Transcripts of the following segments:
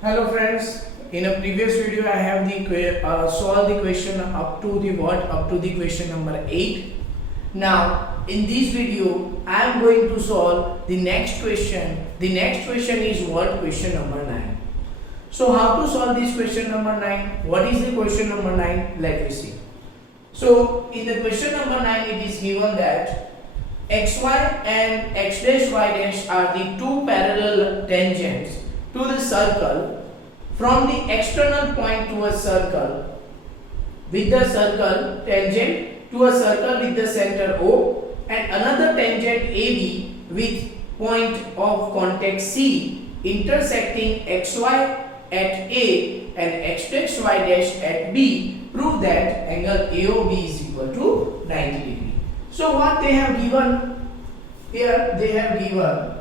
Hello friends, in a previous video I have solved the question up to the question number 8. Now in this video I am going to solve the next question. The next question is what? Question number 9. So how to solve this question number 9? What is the question number 9? Let me see. So in the question number 9 it is given that xy and x dash y dash are the two parallel tangents to the circle from the external point to a circle with the circle tangent to a circle with the center O and another tangent AB with point of contact C intersecting xy at A and x dash y dash at B. Prove that angle AOB is equal to 90 degree. So what they have given here, they have given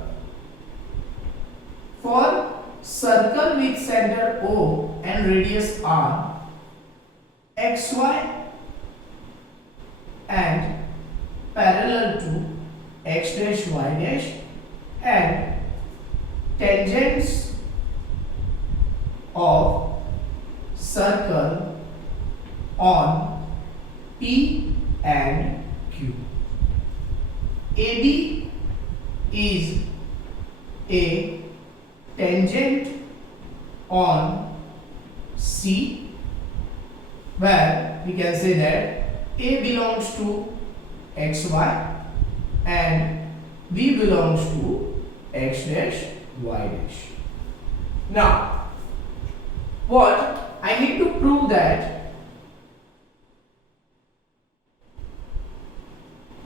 for circle with center O and radius R, xy and parallel to x dash y dash and tangents of circle on P and Q. AB is a tangent on C, where we can say that A belongs to xy and B belongs to x dash y dash. Now what I need to prove that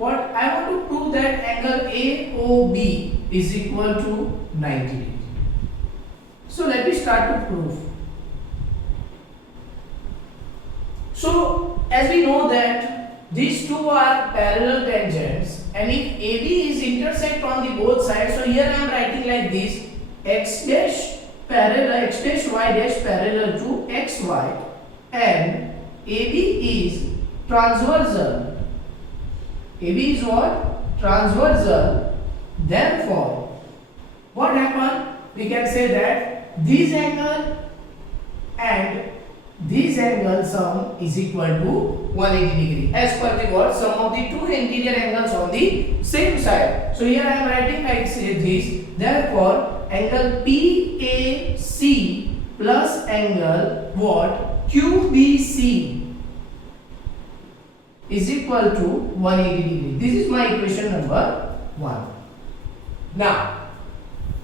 I want to prove that angle AOB is equal to 90 degree. So let me start to prove. So as we know that these two are parallel tangents, and if AB is intersect on the both sides, so here I am writing like this: x dash y dash parallel to xy, and AB is transversal. AB is what? Transversal. Therefore, what happened? We can say that this angle and this angle sum is equal to 180 degree as per the what? Sum of the two interior angles on the same side. So here I am writing like this. Therefore, angle PAC plus angle what? QBC is equal to 180 degree. This is my equation number 1. Now,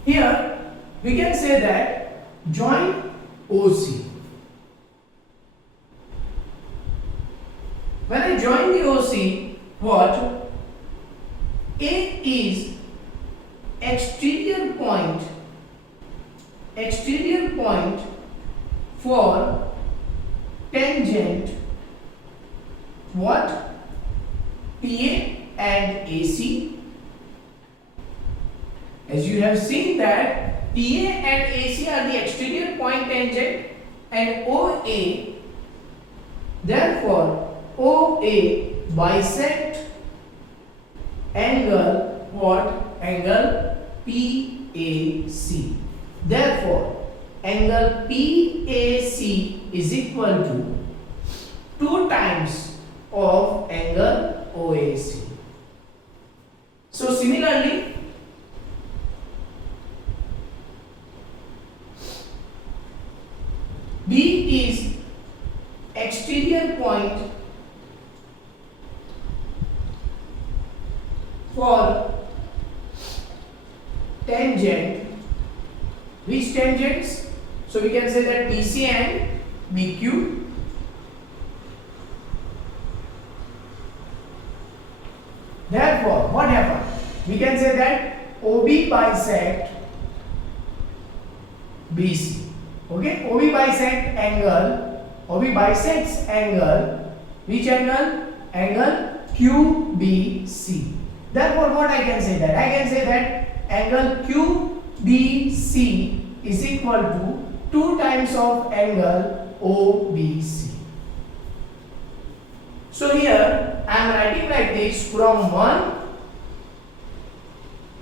here we can say that join OC. When I join the OC, what? A is exterior point for tangent what? PA and AC. As you have seen that PA and AC are the exterior point tangent and OA, therefore OA bisect angle what? Angle PAC. Therefore angle PAC is equal to 2 times of angle OAC. So similarly, B is exterior point for tangent. Which tangents? So we can say that BC and BQ. Therefore, what happened? We can say that OB bisect BC. Okay, OB bisects angle, which angle? Angle QBC. Therefore, what I can say that? I can say that angle QBC is equal to 2 times of angle OBC. So here I am writing like this: from 1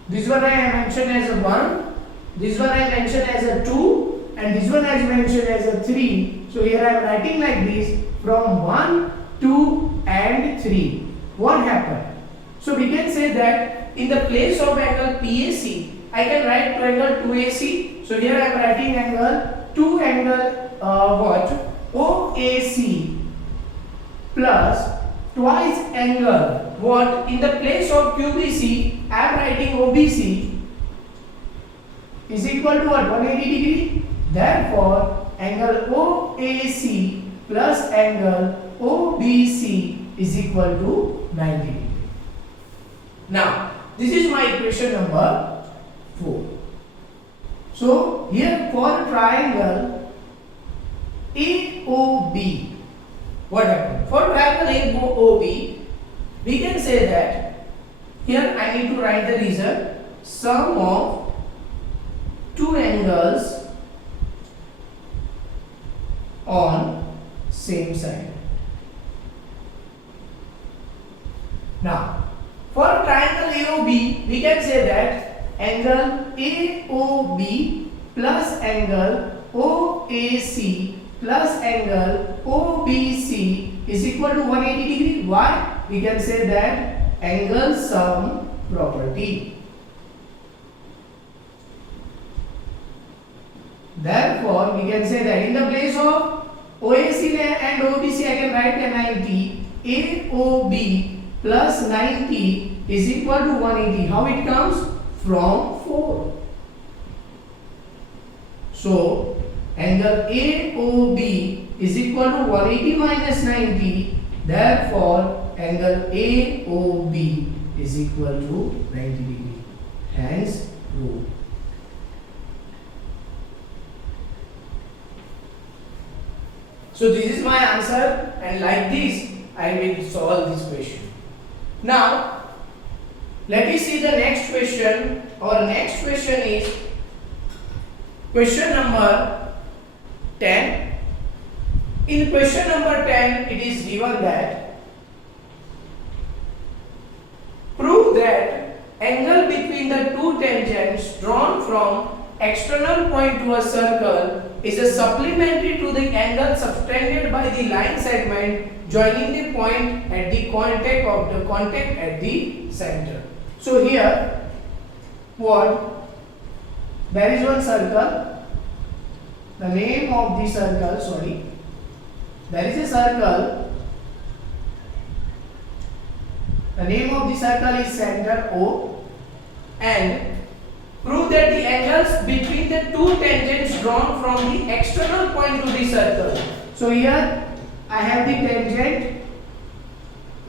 This one I have mentioned as a 1. This one I mentioned as a 2. and this one has mentioned as a 3. So here I am writing like this from 1, 2 and 3. What happened? So we can say that in the place of angle PAC, I can write triangle 2AC. So here I am writing angle 2 angle OAC plus twice angle in the place of QBC I am writing OBC is equal to what? 180 degree. Therefore angle OAC plus angle OBC is equal to 90 degree. Now this is my equation number 4. So here for triangle AOB, what happened? For triangle AOB, we can say that here I need to write the result, sum of two angles on same side. Now for triangle AOB, we can say that angle AOB plus angle OAC plus angle OBC is equal to 180 degree. Why? We can say that angle sum property. Therefore, we can say that in the place of OAC and OBC, I can write a 90. AOB plus 90 is equal to 180. How it comes? From 4. So angle AOB is equal to 180 minus 90. Therefore angle AOB is equal to 90 degree. Hence proved. So this is my answer, and like this I will solve this question. Now let us see the next question. Our next question is question number 10. In question number 10, it is given that prove that angle between the two tangents drawn from external point to a circle is a supplementary to the angle subtended by the line segment joining the point at the contact at the center. So here there is one circle. The name of the circle, there is a circle. The name of the circle is center O, and prove that the angles between the two tangents drawn from the external point to the circle. So here I have the tangent,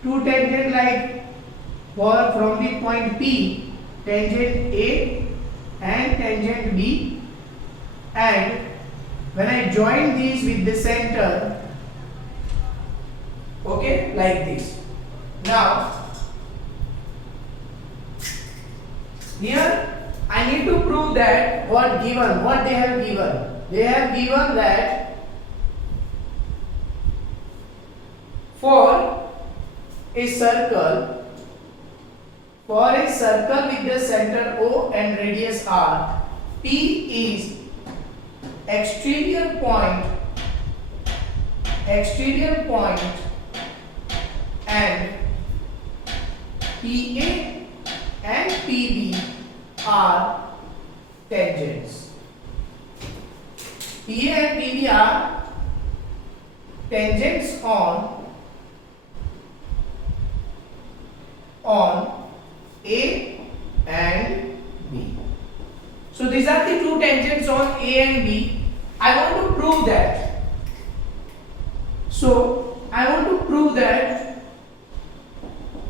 two tangent like from the point P, tangent A and tangent B, and when I join these with the center, okay, like this. Now here I need to prove that what they have given. They have given that for a circle with the center O and radius R, P is exterior point and PA and PB are tangents. PA and PB are tangents on A and B. So these are the two tangents on A and B. I want to prove that. So I want to prove that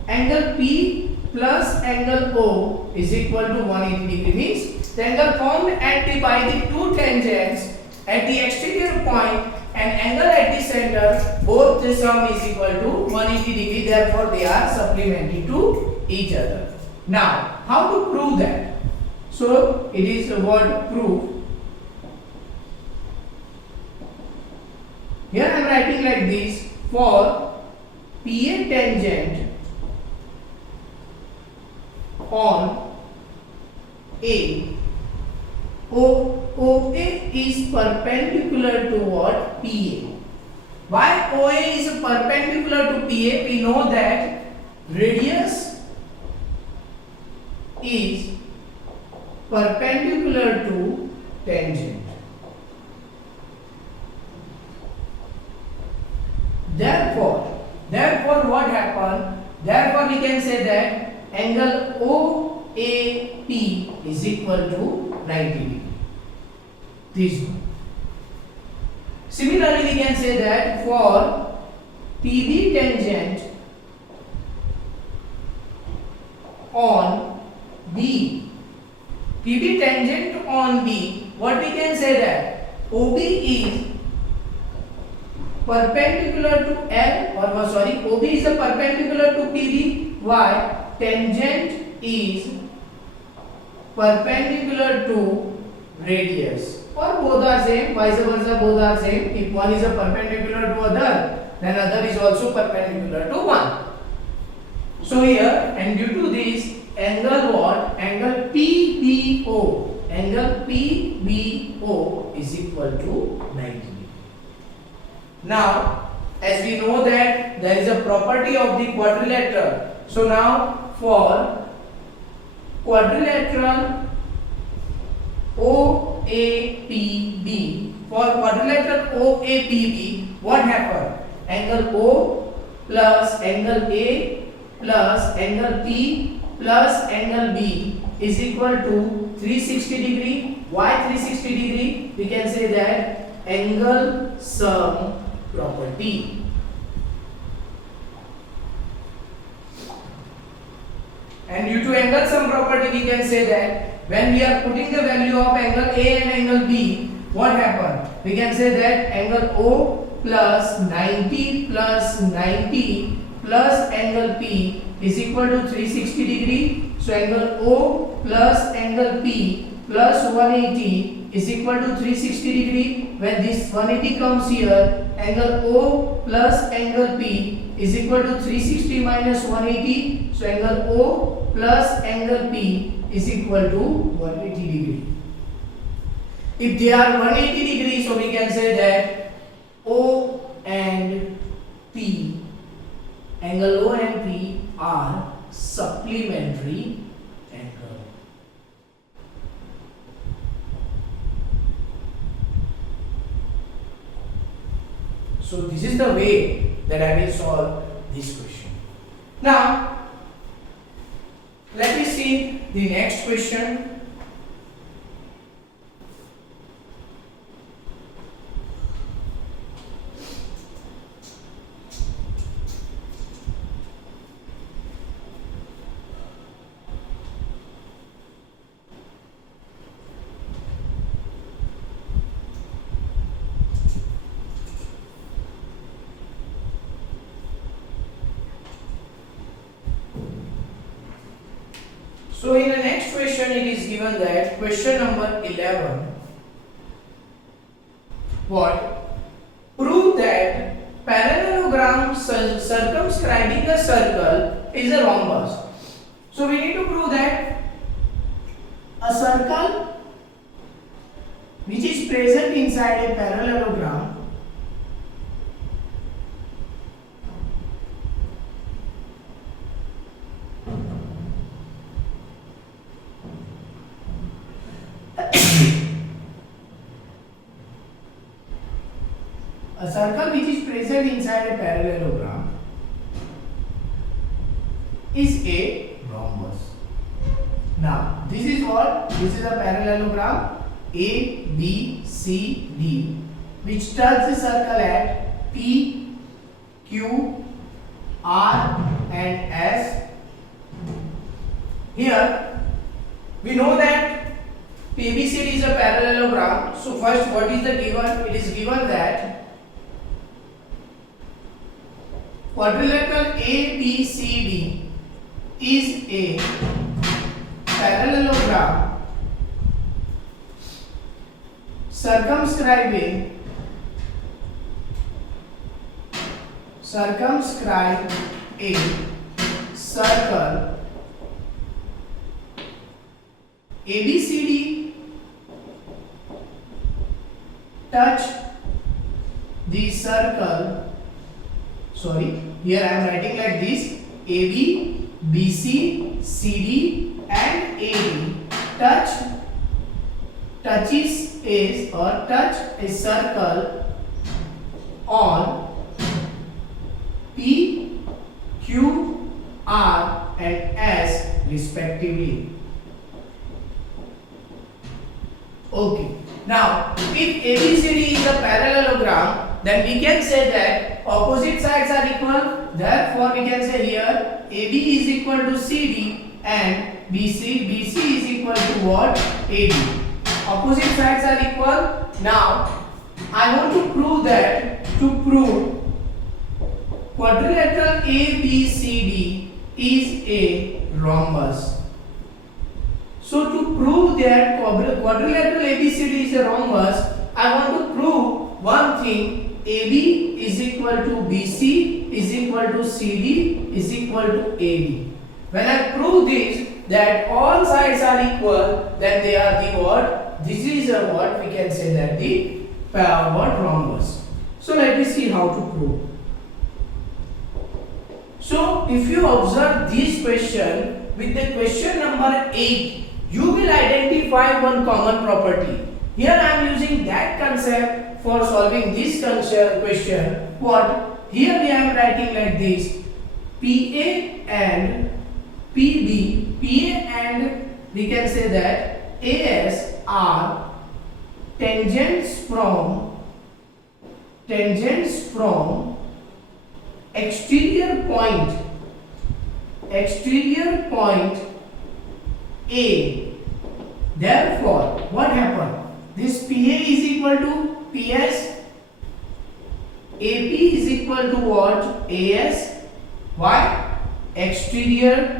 angle P plus angle O is equal to 180 degree. Means the angle formed by the two tangents at the exterior point and angle at the center, both the sum is equal to 180 degree. Therefore they are supplementary to each other. Now how to prove that? So it is the word proof. Here I am writing like this: for PA tangent on A OA is perpendicular to what? PA. Why OA is perpendicular to PA? We know that radius is perpendicular to tangent. Therefore what happened? Therefore we can say that angle OAP is equal to 90 degree. This one. Similarly, we can say that for PB tangent on B, PB tangent on B, what we can say that OB is perpendicular to L, or sorry, OB is perpendicular to PB. Why? Tangent is perpendicular to radius, or both are same, vice versa, both are same. If one is a perpendicular to other, then other is also perpendicular to one. So here, and due to this, angle what? Angle PBO, angle PBO is equal to 90 degree. Now, as we know that there is a property of the quadrilateral. So now for quadrilateral OAPB, what happened? Angle O plus angle A plus angle P plus angle B is equal to 360 degree. Why 360 degree? We can say that angle sum property. And due to angle sum property, we can say that when we are putting the value of angle A and angle B, what happened? We can say that angle O plus 90 plus 90 plus angle P is equal to 360 degree. So angle O plus angle P plus 180 is equal to 360 degree. When this 180 comes here, angle O plus angle P is equal to 360 minus 180. So angle O plus angle P is equal to 180 degree. If they are 180 degree, so we can say that O and P, angle O and P are supplementary angle. So this is the way that I will solve this question. Now let me see the next question. So in the next question it is given that question number 11, what? Prove that parallelogram circumscribing a circle is a rhombus. So we need to prove that a circle which is present inside a parallelogram inside a parallelogram is a rhombus. Now this is what? This is a parallelogram A, B, C, D which touch the circle at P, Q, R and S. Here we know that PBCD is a parallelogram. So first what is the given? It is given that quadrilateral ABCD is a parallelogram circumscribe a circle ABCD touch the circle, sorry, here I am writing like this: AB, BC, CD and AD touch a circle on P, Q, R and S respectively. Okay. Now, if ABCD is a parallelogram, then we can say that opposite sides are equal. Therefore, we can say here AB is equal to CD and BC is equal to what? AD. Opposite sides are equal. Now, I want to prove that, to prove quadrilateral ABCD is a rhombus. So to prove that quadrilateral ABCD is a rhombus, I want to prove one thing: AB is equal to BC is equal to CD is equal to AD. When I prove this, that all sides are equal, then they are the what? This is a what we can say that the what rhombus. So let me see how to prove. So if you observe this question with the question number 8, you will identify one common property. Here I am using that concept for solving this question. What? Here we are writing like this: PA and PB, PA and we can say that AS are tangents from exterior point A. Therefore, what happened? This PA is equal to PS, AP is equal to what? AS. Why?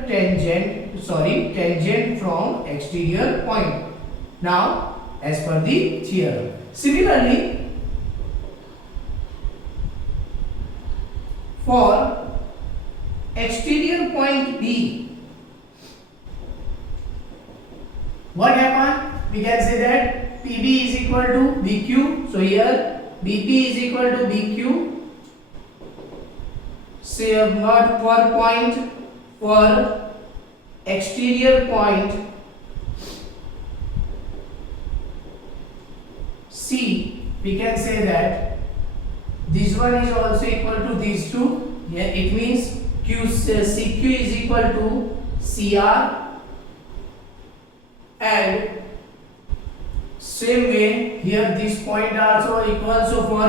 Tangent from exterior point. Now, as per the theorem. Similarly, for exterior point B, what happened? We can say that PB is equal to BQ. So here BP is equal to BQ. Say what for point, for exterior point C, we can say that this one is also equal to these two. Yeah, it means CQ is equal to CR. And same way here this point also equal. So for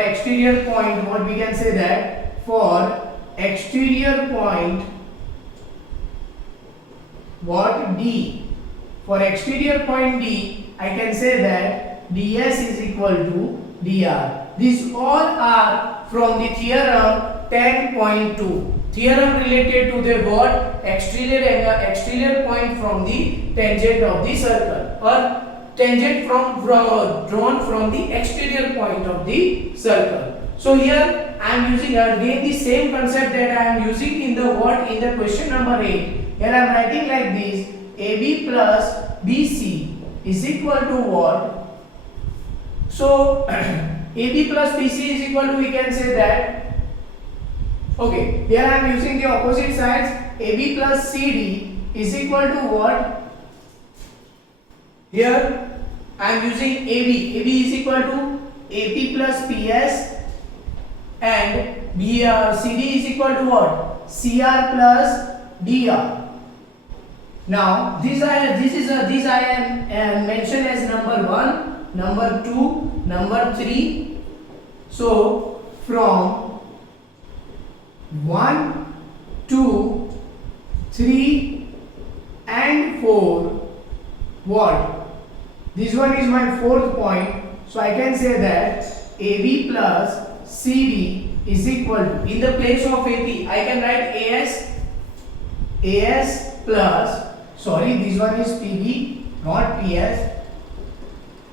exterior point, what we can say that for exterior point what D, for exterior point D, I can say that DS is equal to DR. These all are from the theorem 10.2. Theorem related to the what? Exterior point from the tangent of the circle, or tangent drawn from the exterior point of the circle. So here I am using again the same concept that I am using in the what? In the question number 8. Here I am writing like this: AB plus BC is equal to what? So AB plus BC is equal to, we can say that, okay, here I am using the opposite sides. AB plus CD is equal to what? Here I am using AB. AB is equal to AP plus PS and CD is equal to what? CR plus DR. Now this I am mentioned as number 1, number 2, number 3. So from 1, 2, 3 and 4, what? This one is my 4th point. So I can say that AB plus CD is equal to, in the place of AP, I can write AS plus, sorry, this one is PB, not PS.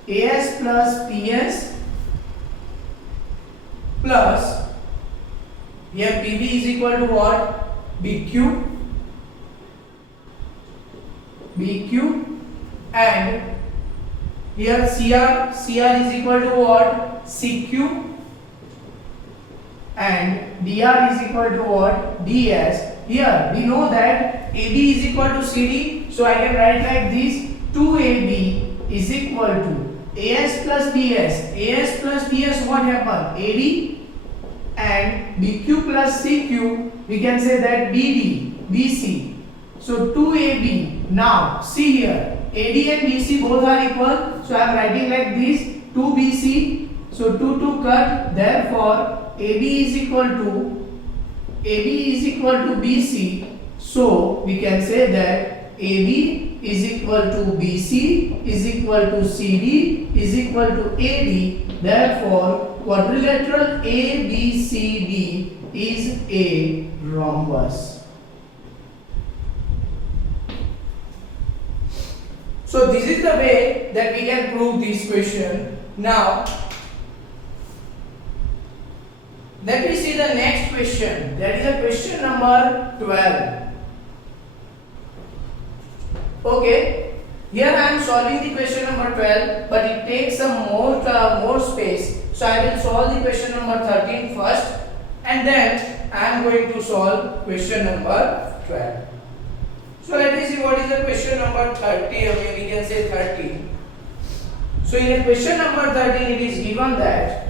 AS plus PS plus, here PB is equal to what? BQ and Here CR is equal to what? CQ, and dr is equal to what? ds. Here we know that AB is equal to CD, so I can write like this: 2AB is equal to AS plus BS. AS plus BS, what happened? AD, and BQ plus CQ, we can say that BD, BC. So 2AB. Now see here, AD and BC both are equal, so I am writing like this: 2BC. So 2 cut, therefore AB is equal to BC. So we can say that AB is equal to BC is equal to CD is equal to AD. Therefore quadrilateral ABCD is a rhombus. So this is the way that we can prove this question. Now let me see the next question. That is a question number 12. Okay, here I am solving the question number 12, but it takes some more space. So I will solve the question number 13 first, and then I am going to solve question number 12. So let me see what is the question number 30. Okay, we can say 30. So in the question number 13, it is given that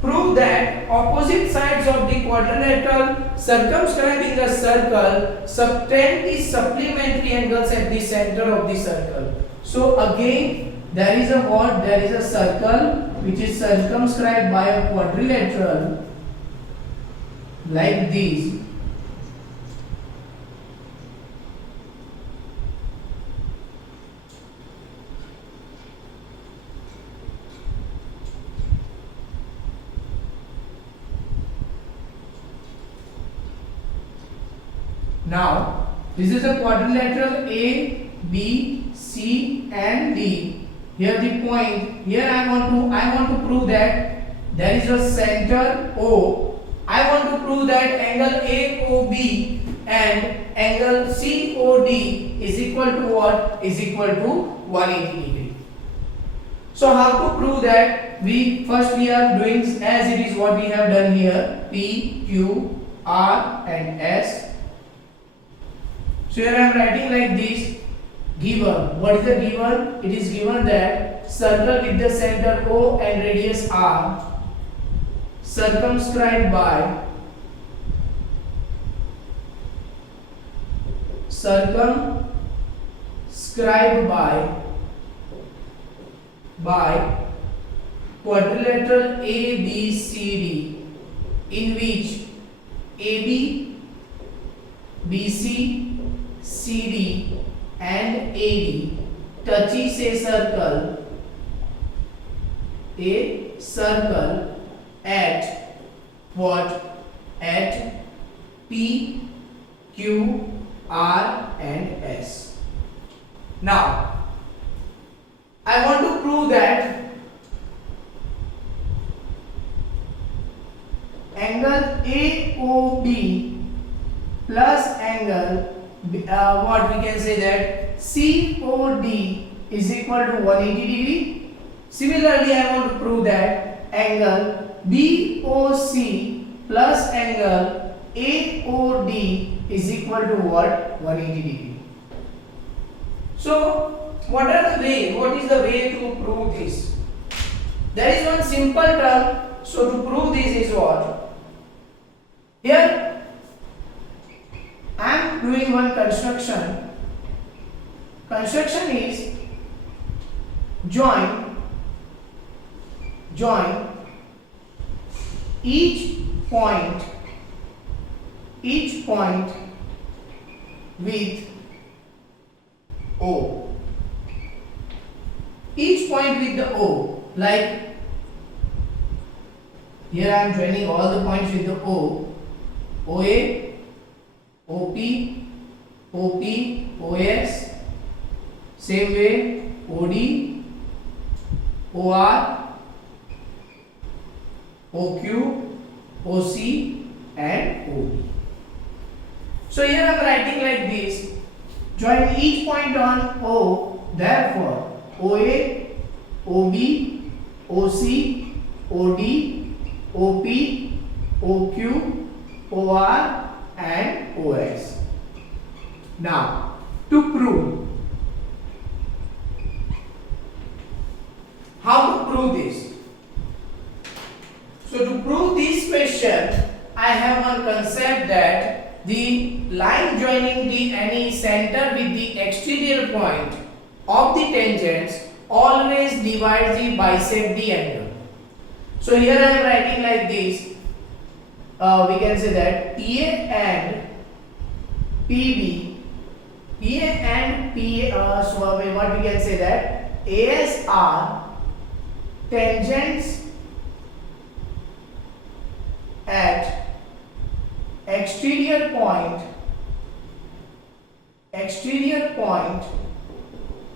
prove that opposite sides of the quadrilateral circumscribing a circle subtend the supplementary angles at the center of the circle. So again, there is a what? There is a circle which is circumscribed by a quadrilateral like this. Now, this is a quadrilateral A, B, C and D. Here the point, here I want to prove that there is a center O. I want to prove that angle AOB and angle COD is equal to what? Is equal to 180 degree. So how to prove that? We are doing as it is what we have done here: P, Q, R and S. So here I am writing like this: given. What is the given? It is given that circle with the center O and radius R circumscribed by quadrilateral ABCD, in which AB, BC, CD and AD touches a circle at what? At P, Q, R and S. Now I want to prove that angle AOB plus angle what we can say that COD is equal to 180 degree. Similarly, I want to prove that angle BOC plus angle AOD is equal to what? 180 degree. So what is the way to prove this? There is one simple term. So to prove this is what? Here I am doing one construction. Construction is join each point with O. Each point with the O. Like here I am joining all the points with the O. OA, OP, OP, OS, same way OD, OR, OQ, OC and OB. So here I am writing like this: Join each point on O. Therefore, OA, OB, OC, OD, OP, OQ, OR and OS. Now, to prove, how to prove this? So to prove this question, I have one concept that the line joining the any center with the exterior point of the tangents always divides the bisect the angle. So here I am writing like this. We can say that PA and PB, PA and PA, so what we can say that AS are tangents at exterior point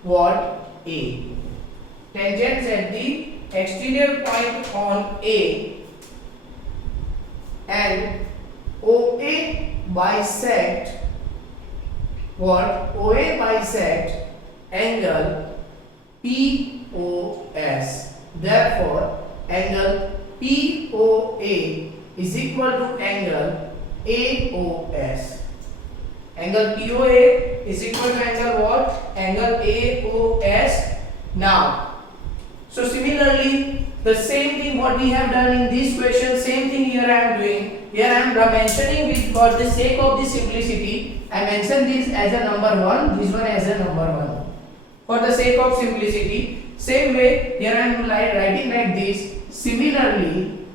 what A. Tangents at the exterior point on A, and OA bisect what? OA bisect angle POS. Therefore, angle POA is equal to angle AOS. Angle POA is equal to angle what? Angle AOS. Now, so similarly, the same thing what we have done in this question, same thing here I am doing. Here I am mentioning with, for the sake of the simplicity, I mention this as a number 1, this one as a number 1. For the sake of simplicity, same way here I am writing like this. Similarly,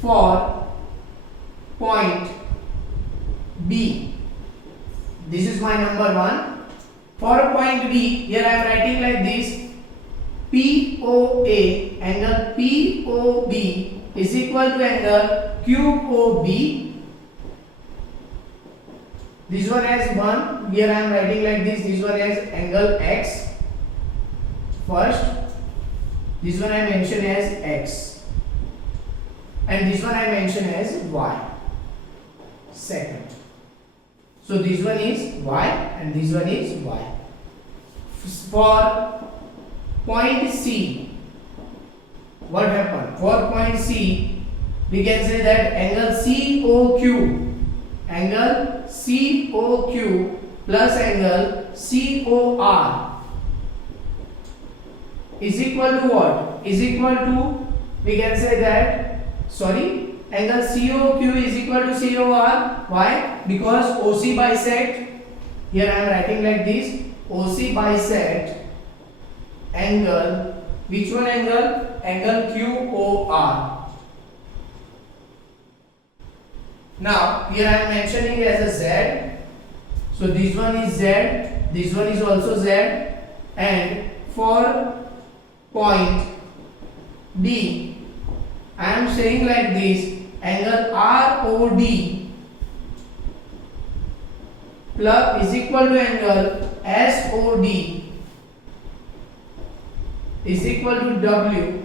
for point B, this is my number 1. For point B, here I am writing like this. POA, angle POB is equal to angle QOB. This one has 1. Here I am writing like this. This one has angle X first. This one I mention as X. And this one I mention as Y second. So this one is Y and this one is Y. For point C, what happened? For point C, we can say that angle COQ plus angle COR is equal to what? Is equal to, we can say that, angle COQ is equal to COR. Why? Because OC bisect, here I am writing like this, OC bisect angle, which one angle? Angle QOR. Now here I am mentioning as a Z. So this one is Z, this one is also Z, and for point D, I am saying like this, angle ROD plus is equal to angle SOD is equal to W.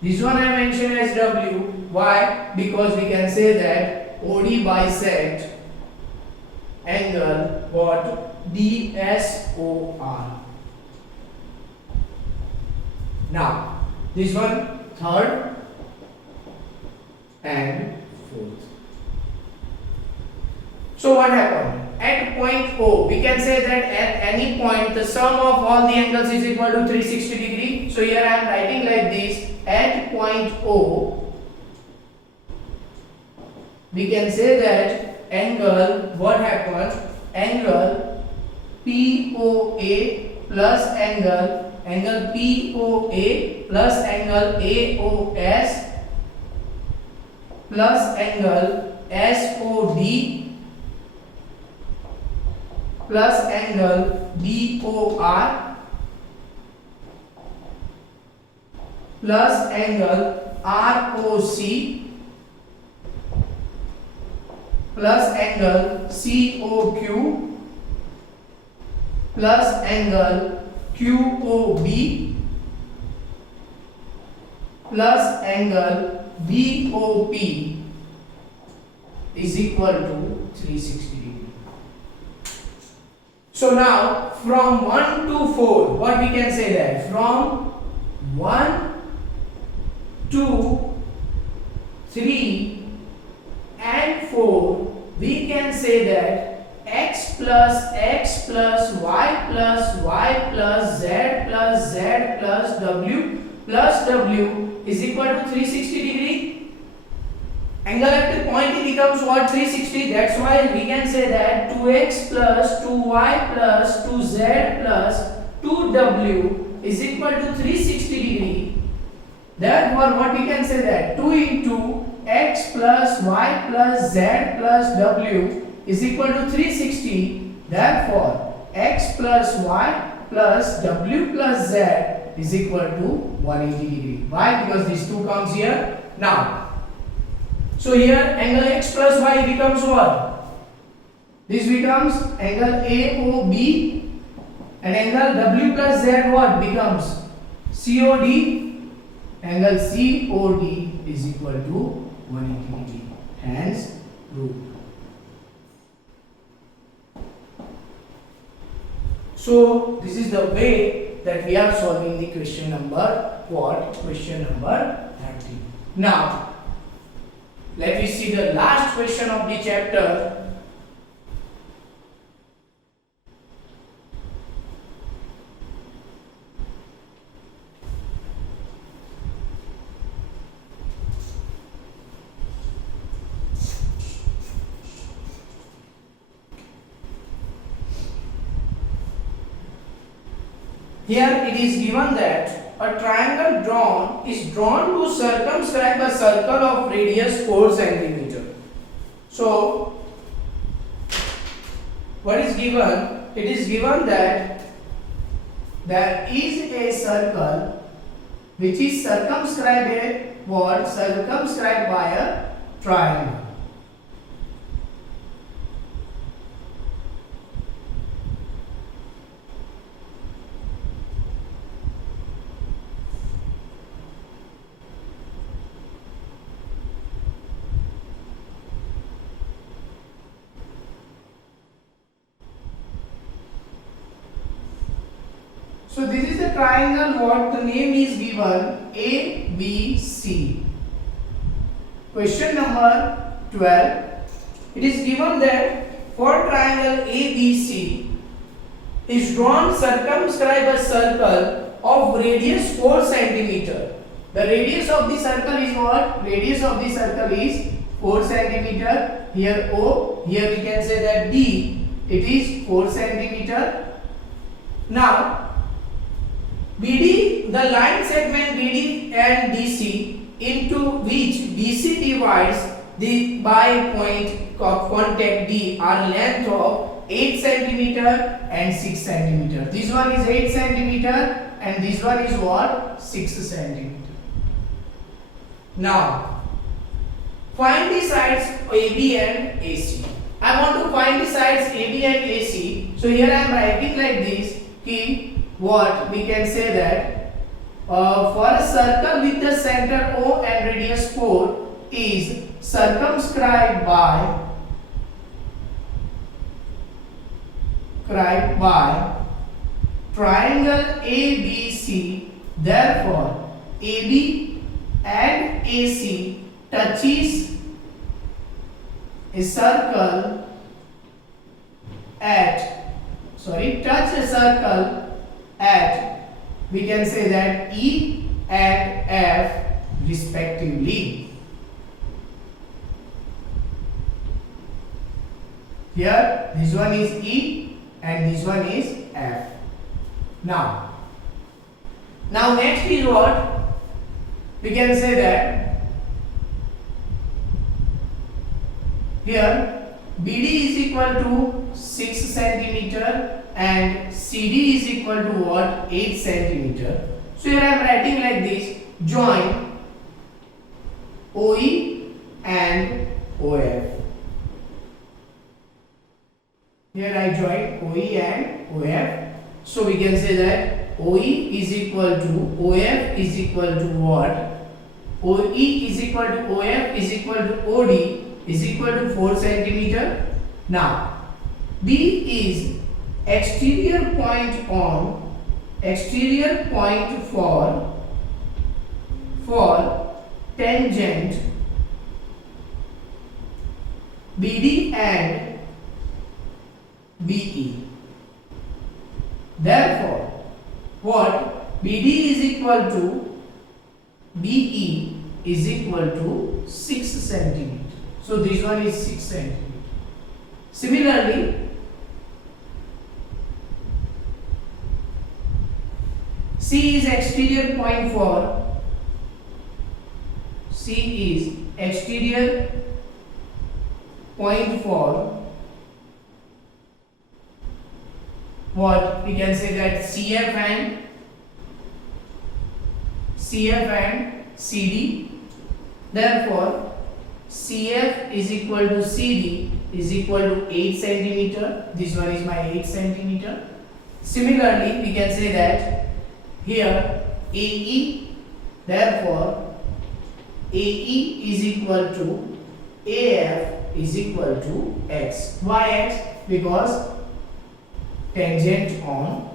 This one I mentioned as W. Why? Because we can say that OD bisect angle what? DSOR. Now, this one third and fourth. So what happened? At point O, we can say that at any point the sum of all the angles is equal to 360 degree. So here I am writing like this. At point O, we can say that angle, what happened? Angle POA plus angle POA plus angle AOS plus angle SOD plus angle BOR plus angle ROC plus angle COQ plus angle QOB plus angle BOP is equal to 360 degree. So now from 1 to 4, what we can say that? From 1 2, 3 and 4, we can say that x plus y plus z plus w is equal to 360 degree. Angle at the point it becomes what? 360. That's why we can say that 2x plus 2y plus 2z plus 2w is equal to 360 degree. Therefore, what we can say that 2 into x plus y plus z plus w is equal to 360. Therefore, x plus y plus w plus z is equal to 180 degree. Why? Because these two comes here. Now, so here angle x plus y becomes what? This becomes angle AOB, and angle w plus z what becomes? COD. Angle COD is equal to 180 degree. Hence, proved. So this is the way that we are solving the question number what? Question number 30. Now, let me see the last question of the chapter. Here it is given that a triangle is drawn to circumscribe a circle of radius 4 cm. So, what is given? It is given that there is a circle which is circumscribed by a triangle. So this is a triangle what the name is given ABC. Question number 12. It is given that for triangle ABC is drawn circumscribe a circle of radius 4 cm. The radius of the circle is what? Radius of the circle is 4 cm. Here O, here we can say that D, it is 4 cm. Now BD, the line segment BD and DC into which BC divides the by point of contact D are length of 8 cm and 6 cm. This one is 8 cm and this one is what? 6 cm. Now, find the sides AB and AC. I want to find the sides AB and AC. So here I am writing like this. What we can say that for a circle with the center O and radius 4 is circumscribed by triangle ABC. Therefore, AB and AC touches a circle at we can say that E and F respectively. Here this one is E and this one is F. Now next is what? We can say that here BD is equal to 6 cm and CD is equal to what? 8 cm. So here I am writing like this: join OE and OF. Here I join OE and OF. So we can say that OE is equal to OF is equal to what? OE is equal to OF is equal to OD is equal to 4 centimeter. Now B is exterior point for tangent BD and BE. Therefore, what BD is equal to BE is equal to 6 centimeter. So this one is 6 centimeter. Similarly, C is exterior point for what we can say that CF and CD. Therefore, CF is equal to CD is equal to 8 centimeter. This one is my 8 centimeter. Similarly, we can say that here AE, therefore AE is equal to AF is equal to X. Why X? Because tangent from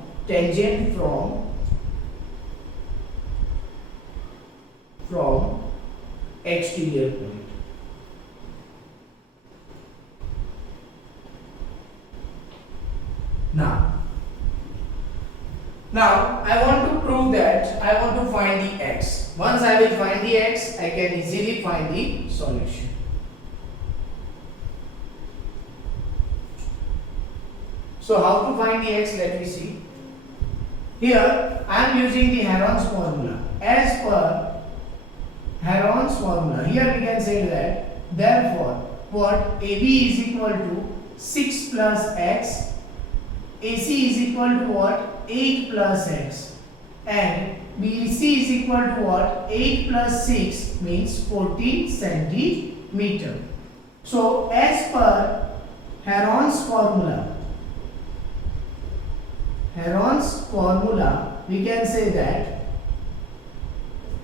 exterior point. Now I want to prove that I want to find the X. Once I will find the X, I can easily find the solution. So how to find the X? Let me see. Here I am using the Heron's formula. As per Heron's formula, here we can say that therefore what AB is equal to 6 plus X, AC is equal to what? 8 plus X, and BC is equal to what? 8 plus 6 means 14 centimeter. So as per Heron's formula, we can say that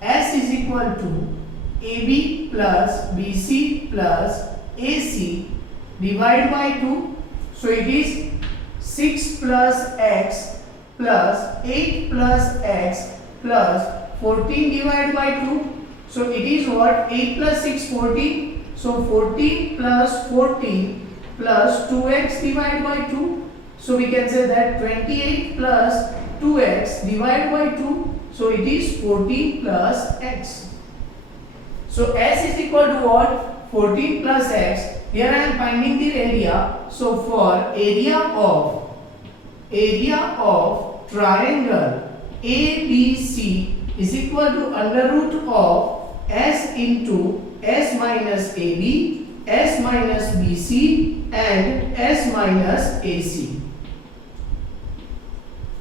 S is equal to AB plus BC plus AC divided by 2. So it is 6 plus X plus 8 plus X plus 14 divided by 2. So it is what? 8 plus 6, 14. So 14 plus 14 plus 2x divided by 2. So we can say that 28 plus 2x divided by 2. So it is 14 plus x. So s is equal to what? 14 plus x. Here I am finding the area. So for area of triangle ABC is equal to under root of s into s minus AB, s minus BC and s minus AC.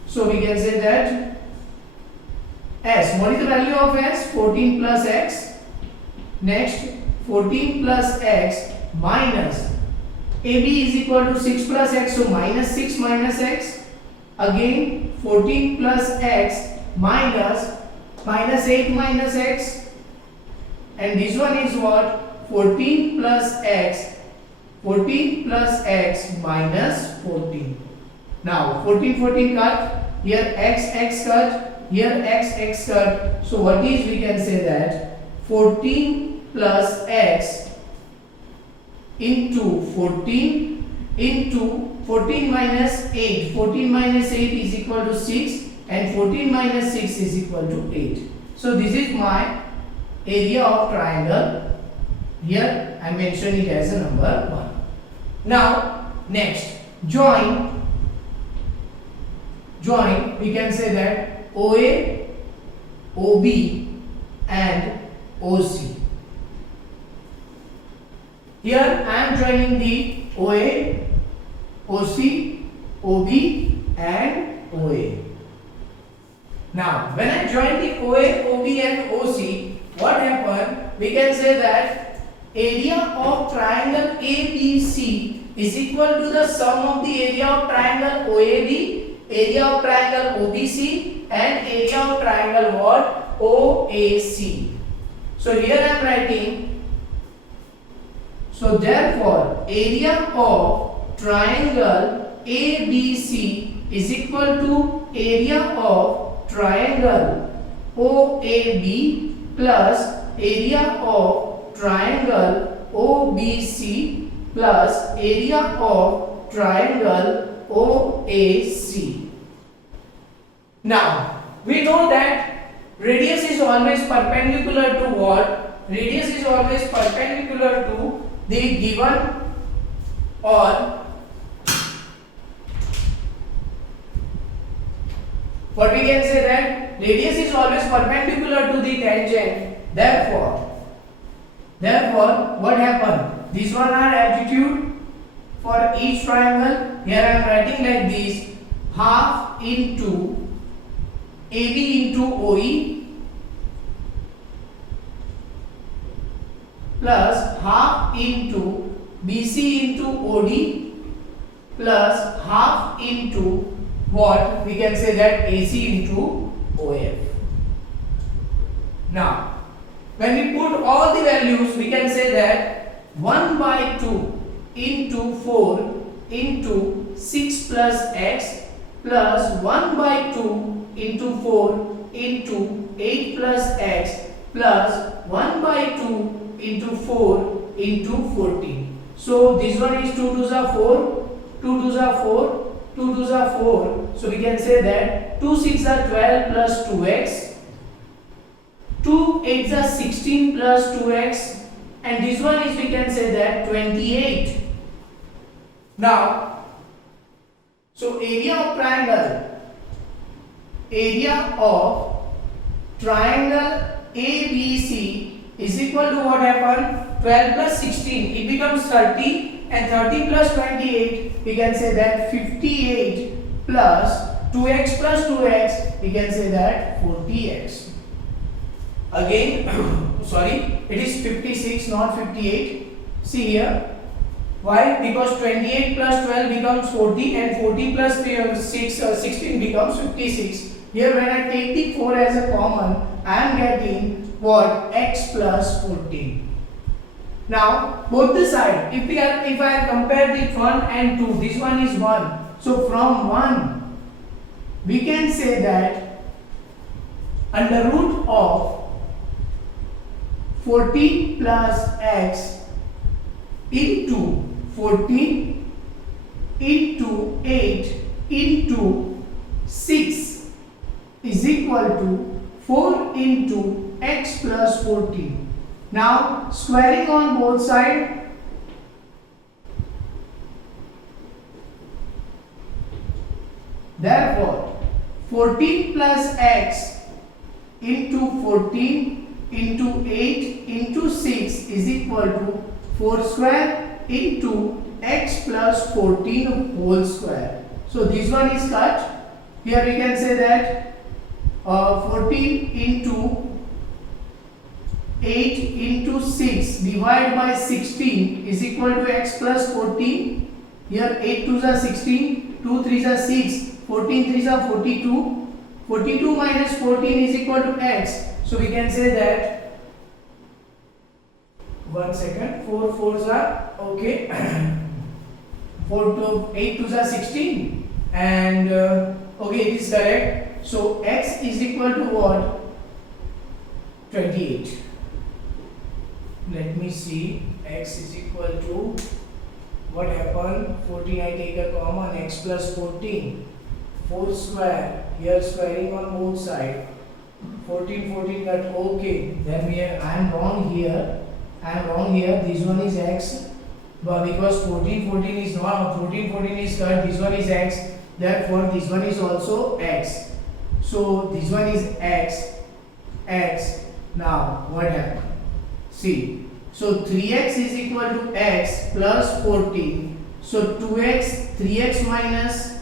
So we can say that s, what is the value of s? 14 plus x. Next 14 plus x minus AB is equal to 6 plus x, so minus 6 minus x. Again 14 plus x minus 8 minus x, and this one is what? 14 plus x minus 14. Now 14 cut, here x cut, here x cut. So what is, we can say that 14 plus x into 14 into 14 minus 8. 14 minus 8 is equal to 6 and 14 minus 6 is equal to 8. So this is my area of triangle. Here I mention it as a number 1. Now next, join, we can say that OA, OB and OC. Here I am joining the OA, OC, OB and OA. Now when I join the OA, OB and OC, what happened? We can say that area of triangle ABC is equal to the sum of the area of triangle OAB, area of triangle OBC and area of triangle what? OAC. So here I am writing, So therefore area of triangle ABC is equal to area of triangle OAB plus area of triangle OBC plus area of triangle OAC. Now we know that radius is always perpendicular to what? Radius is always perpendicular to the given, or what we can say that radius is always perpendicular to the tangent. Therefore what happened? This one are altitude for each triangle. Here I am writing like this: half into AB into OE plus half into BC into OD plus half into what we can say that AC into OF. Now when we put all the values, we can say that 1 by 2 into 4 into 6 plus x plus 1 by 2 into 4 into 8 plus x plus 1 by 2 into 4 into 14. So this one is 2 2s are 4, 2 2s are 4, 2 2s are 4. So we can say that 2 6s are 12 plus 2x, 2 8s are 16 plus 2x, and this one is we can say that 28. Now, so area of triangle ABC is equal to what happened? 12 plus 16, it becomes 30, and 30 plus 28, we can say that 58 plus 2x plus 2x, we can say that 40x. Again, sorry, it is 56, not 58. See here. Why? Because 28 plus 12 becomes 40, and 40 plus 16 becomes 56. Here when I take the 4 as a common, I am getting what? X plus 14. Now both the side, if I compare the 1 and 2, this one is 1. So from 1 we can say that under root of 14 plus x into 14 into 8 into 6 is equal to 4 into x plus 14. Now squaring on both sides, therefore 14 plus x into 14 into 8 into 6 is equal to 4 square into x plus 14 whole square. So this one is cut. Here we can say that 14 into 8 into 6 divided by 16 is equal to x plus 14. Here 8 2s are 16, 2 3s are 6, 14 3s are 42. 42 minus 14 is equal to x. So we can say that 1 second, 4 4s are okay. 4 to 8 2s are 16, and okay, it is correct. So x is equal to what? 28. Let me see. X is equal to what happened? 14 I take a common, x plus 14. 4 square, here squaring on both sides. 14 14 got okay. Then I am wrong here. This one is x, but because 14 14 is not, 14 14 is cut, this one is x. Therefore this one is also x. So this one is x. Now what happened? See, so 3x is equal to x plus 14. So 2x, 3x minus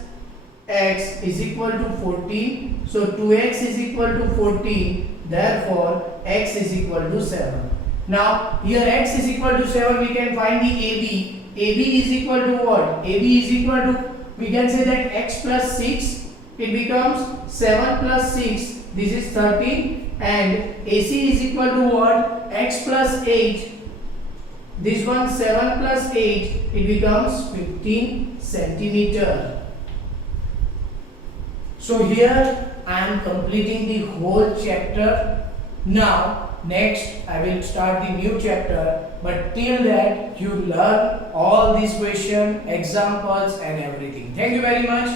x is equal to 14. So 2x is equal to 14. Therefore x is equal to 7. Now here x is equal to 7, we can find the AB. AB is equal to what? AB is equal to, we can say that x plus 6, it becomes 7 plus 6, this is 13, and AC is equal to what? X plus 8, This one 7 plus 8, it becomes 15 centimeter. So here I am completing the whole chapter. Now next I will start the new chapter, but till that you learn all these questions, examples and everything. Thank you very much.